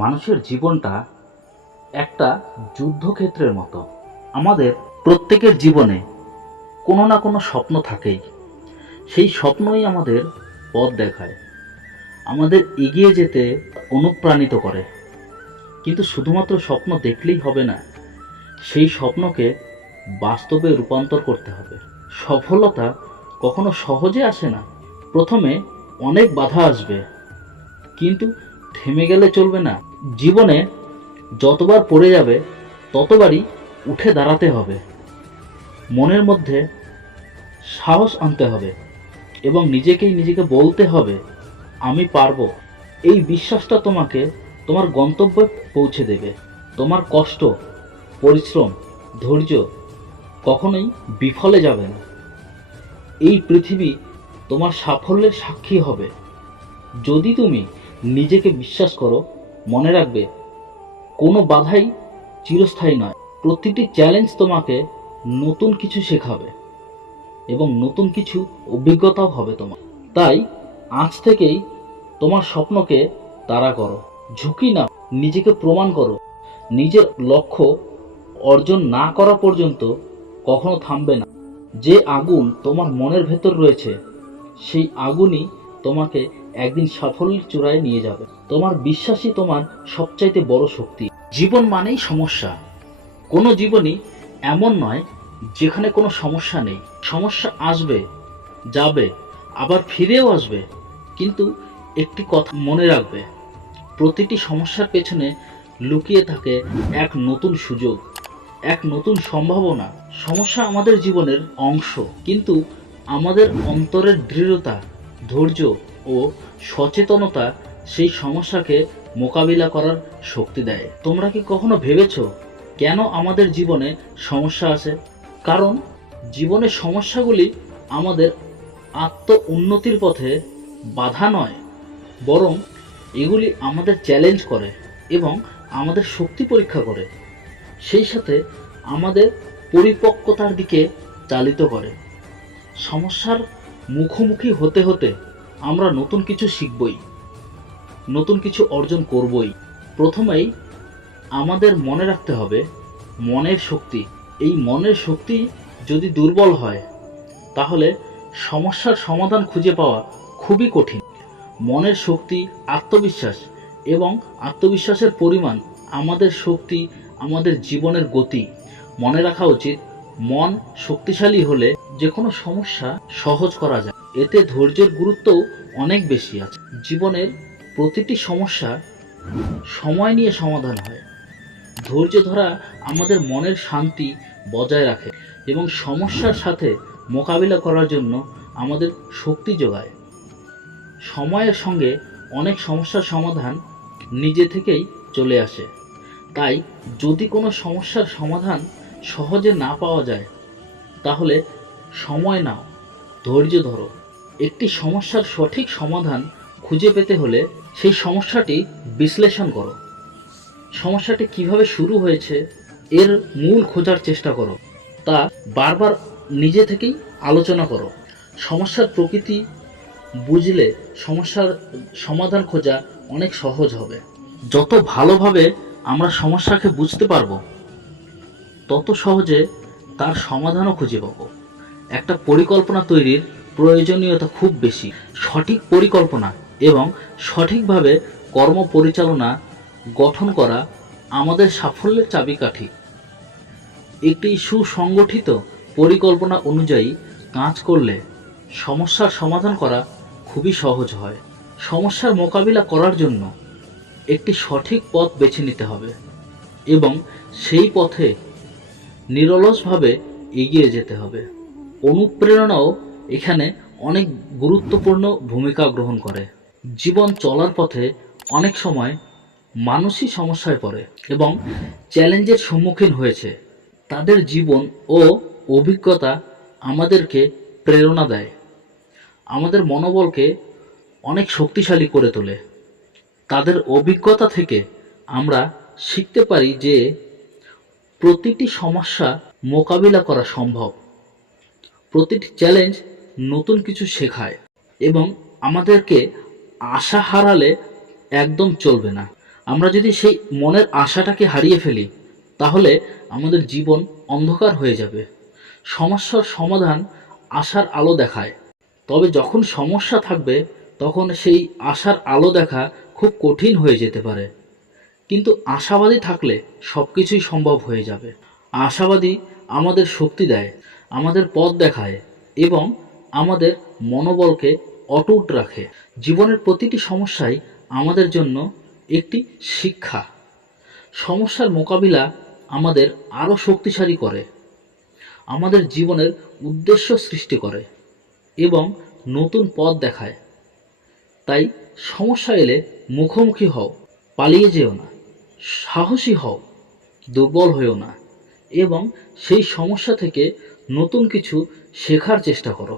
মানুষের জীবনটা একটা যুদ্ধক্ষেত্রের মতো। আমাদের প্রত্যেকের জীবনে কোনো না কোনো স্বপ্ন থাকেই। সেই স্বপ্নই আমাদের পথ দেখায়, আমাদের এগিয়ে যেতে অনুপ্রাণিত করে। কিন্তু শুধুমাত্র স্বপ্ন দেখলেই হবে না, সেই স্বপ্নকে বাস্তবে রূপান্তর করতে হবে। সফলতা কখনো সহজে আসে না। প্রথমে অনেক বাধা আসবে, কিন্তু থেমে গেলে চলবে না। জীবনে যতবার পড়ে যাবে ততবারই উঠে দাঁড়াতে হবে। মনের মধ্যে সাহস আনতে হবে এবং নিজেকে বলতে হবে, আমি পারবো। এই বিশ্বাসটা তোমাকে তোমার গন্তব্যে পৌঁছে দেবে। তোমার কষ্ট, পরিশ্রম, ধৈর্য কখনোই বিফলে যাবে না। এই পৃথিবী তোমার সাফল্যের সাক্ষী হবে যদি তুমি নিজেকে বিশ্বাস করো। মনে রাখবে, কোনো বাধাই চিরস্থায়ী নয়। প্রতিটি চ্যালেঞ্জ তোমাকে নতুন কিছু শেখাবে এবং নতুন কিছু অভিজ্ঞতাও হবে তোমার। তাই আজ থেকেই তোমার স্বপ্নকে তাড়া করো, ঝুঁকি নাও, নিজেকে প্রমাণ করো। নিজের লক্ষ্য অর্জন না করা পর্যন্ত কখনো থামবে না। যে আগুন তোমার মনের ভেতর রয়েছে, সেই আগুনই তোমাকে একদিন সাফল্যের চূড়ায় নিয়ে যাবে। তোমার বিশ্বাসই তোমার সবচাইতে বড় শক্তি। জীবন মানেই সমস্যা। কোনো জীবনই এমন নয় যেখানে কোনো সমস্যা নেই। সমস্যা আসবে, যাবে, আবার ফিরেও আসবে। কিন্তু একটি কথা মনে রাখবে, প্রতিটি সমস্যার পেছনে লুকিয়ে থাকে এক নতুন সুযোগ, এক নতুন সম্ভাবনা। সমস্যা আমাদের জীবনের অংশ, কিন্তু আমাদের অন্তরের দৃঢ়তা, ধৈর্য ও সচেতনতা সেই সমস্যাকে মোকাবিলা করার শক্তি দেয়। তোমরা কি কখনো ভেবেছো কেন আমাদের জীবনে সমস্যা আসে? কারণ জীবনের সমস্যাগুলি আমাদের আত্ম উন্নতির পথে বাধা নয়, বরং এগুলি আমাদের চ্যালেঞ্জ করে এবং আমাদের শক্তি পরীক্ষা করে, সেই সাথে আমাদের পরিপক্কতার দিকে চালিত করে। সমস্যার মুখোমুখি হতে হতে আমরা নতুন কিছু শিখবই, নতুন কিছু অর্জন করবই। প্রথমেই আমাদের মনে রাখতে হবে মনের শক্তি। এই মনের শক্তি যদি দুর্বল হয়, তাহলে সমস্যার সমাধান খুঁজে পাওয়া খুবই কঠিন। মনের শক্তি, আত্মবিশ্বাস এবং আত্মবিশ্বাসের পরিমাণ আমাদের শক্তি, আমাদের জীবনের গতি। মনে রাখা উচিত, মন শক্তিশালী হলে যে কোনো সমস্যা সহজ করা যায়। এতে ধৈর্যের গুরুত্বও অনেক বেশি আছে। জীবনের প্রতিটি সমস্যা সময় নিয়ে সমাধান হয়। ধৈর্য ধরা আমাদের মনের শান্তি বজায় রাখে এবং সমস্যার সাথে মোকাবিলা করার জন্য আমাদের শক্তি যোগায়। সময়ের সঙ্গে অনেক সমস্যার সমাধান নিজে থেকেই চলে আসে। তাই যদি কোনো সমস্যার সমাধান সহজে না পাওয়া যায়, তাহলে সময় নাও, ধৈর্য ধরো। একটি সমস্যার সঠিক সমাধান খুঁজে পেতে হলে সেই সমস্যাটি বিশ্লেষণ করো। সমস্যাটি কিভাবে শুরু হয়েছে এর মূল খোঁজার চেষ্টা করো। তা বারবার নিজে থেকেই আলোচনা করো। সমস্যার প্রকৃতি বুঝলে সমস্যার সমাধান খোঁজা অনেক সহজ হবে। যত ভালোভাবে আমরা সমস্যাকে বুঝতে পারবো, তত সহজে তার সমাধানও খুঁজে পাবো। একটা পরিকল্পনা তৈরির প্রয়োজনীয়তা খুব বেশি। সঠিক পরিকল্পনা এবং সঠিকভাবে কর্ম পরিচালনা গঠন করা আমাদের সাফল্যের চাবিকাঠি। একটি সুসংগঠিত পরিকল্পনা অনুযায়ী কাজ করলে সমস্যার সমাধান করা খুবই সহজ হয়। সমস্যার মোকাবিলা করার জন্য একটি সঠিক পথ বেছে নিতে হবে এবং সেই পথে নিরলসভাবে এগিয়ে যেতে হবে। অনুপ্রেরণাও এখানে অনেক গুরুত্বপূর্ণ ভূমিকা গ্রহণ করে। জীবন চলার পথে অনেক সময় মানুষই সমস্যায় পড়ে এবং চ্যালেঞ্জের সম্মুখীন হয়েছে। তাদের জীবন ও অভিজ্ঞতা আমাদেরকে প্রেরণা দেয়, আমাদের মনোবলকে অনেক শক্তিশালী করে তোলে। তাদের অভিজ্ঞতা থেকে আমরা শিখতে পারি যে প্রতিটি সমস্যা মোকাবিলা করা সম্ভব। প্রতিটি চ্যালেঞ্জ নতুন কিছু শেখায় এবং আমাদেরকে আশা হারালে একদম চলবে না। আমরা যদি সেই মনের আশাটাকে হারিয়ে ফেলি, তাহলে আমাদের জীবন অন্ধকার হয়ে যাবে। সমস্যার সমাধান আশার আলো দেখায়, তবে যখন সমস্যা থাকবে তখন সেই আশার আলো দেখা খুব কঠিন হয়ে যেতে পারে। কিন্তু আশাবাদী থাকলে সব কিছুই সম্ভব হয়ে যাবে। আশাবাদী আমাদের শক্তি দেয়, আমাদের পথ দেখায় এবং আমাদের মনোবলকে অটুট রাখে। জীবনের প্রতিটি সমস্যাই আমাদের জন্য একটি শিক্ষা। সমস্যার মোকাবিলা আমাদের আরও শক্তিশালী করে, আমাদের জীবনের উদ্দেশ্য সৃষ্টি করে এবং নতুন পথ দেখায়। তাই সমস্যা এলে মুখোমুখি হও, পালিয়ে যেও না, সাহসী হও, দুর্বল হয়েও না এবং সেই সমস্যা থেকে নতুন কিছু শেখার চেষ্টা করো।